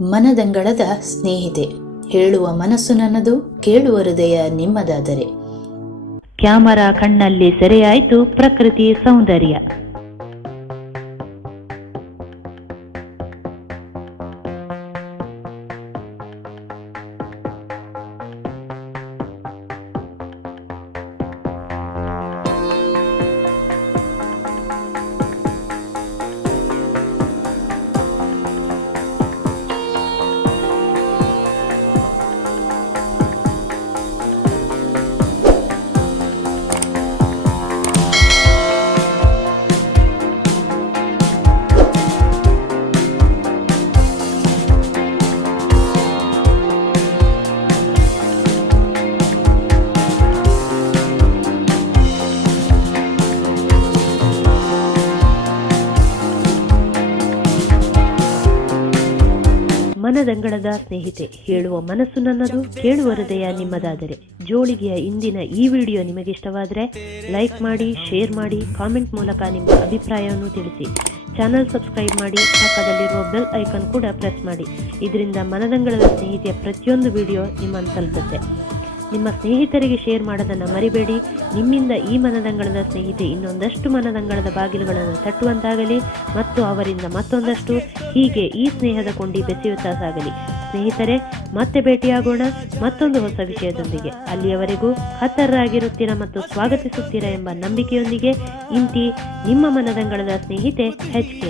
ಮನದಂಗಳದ ಸ್ನೇಹಿತೆ, ಹೇಳುವ ಮನಸ್ಸು ನನ್ನದು, ಕೇಳುವ ಹೃದಯ ನಿಮ್ಮದಾದರೆ. ಕ್ಯಾಮರಾ ಕಣ್ಣಲ್ಲಿ ಸೆರೆಯಾಯಿತು ಪ್ರಕೃತಿ ಸೌಂದರ್ಯ. ಮನದಂಗಳದ ಸ್ನೇಹಿತೆ, ಹೇಳುವ ಮನಸ್ಸು ನನ್ನದು, ಕೇಳುವ ಹೃದಯ ನಿಮ್ಮದಾದರೆ. ಜೋಳಿಗೆಯ ಇಂದಿನ ಈ ವಿಡಿಯೋ ನಿಮಗೆ ಇಷ್ಟವಾದರೆ ಲೈಕ್ ಮಾಡಿ, ಶೇರ್ ಮಾಡಿ, ಕಾಮೆಂಟ್ ಮೂಲಕ ನಿಮ್ಮ ಅಭಿಪ್ರಾಯವನ್ನು ತಿಳಿಸಿ. ಚಾನಲ್ ಸಬ್ಸ್ಕ್ರೈಬ್ ಮಾಡಿ, ಪಕ್ಕದಲ್ಲಿರುವ ಬೆಲ್ ಐಕಾನ್ ಕೂಡ ಪ್ರೆಸ್ ಮಾಡಿ. ಇದರಿಂದ ಮನದಂಗಳದ ಸ್ನೇಹಿತೆಯ ಪ್ರತಿಯೊಂದು ವಿಡಿಯೋ ನಿಮ್ಮನ್ನು ತಲುಪುತ್ತೆ. ನಿಮ್ಮ ಸ್ನೇಹಿತರಿಗೆ ಶೇರ್ ಮಾಡೋದನ್ನು ಮರಿಬೇಡಿ. ನಿಮ್ಮಿಂದ ಈ ಮನದಂಗಳದ ಸ್ನೇಹಿತೆ ಇನ್ನೊಂದಷ್ಟು ಮನದಂಗಳದ ಬಾಗಿಲುಗಳನ್ನು ತಟ್ಟುವಂತಾಗಲಿ ಮತ್ತು ಅವರಿಂದ ಮತ್ತೊಂದಷ್ಟು, ಹೀಗೆ ಈ ಸ್ನೇಹದ ಕೊಂಡಿ ಬೆಸೆಯುತ್ತಾ ಸಾಗಲಿ. ಸ್ನೇಹಿತರೆ, ಮತ್ತೆ ಭೇಟಿಯಾಗೋಣ ಮತ್ತೊಂದು ಹೊಸ ವಿಷಯದೊಂದಿಗೆ. ಅಲ್ಲಿಯವರೆಗೂ ಖತರಾಗಿರುತ್ತೀರಾ ಮತ್ತು ಸ್ವಾಗತಿಸುತ್ತೀರಾ ಎಂಬ ನಂಬಿಕೆಯೊಂದಿಗೆ ಇಂತಿ ನಿಮ್ಮ ಮನದಂಗಳದ ಸ್ನೇಹಿತೆ HK.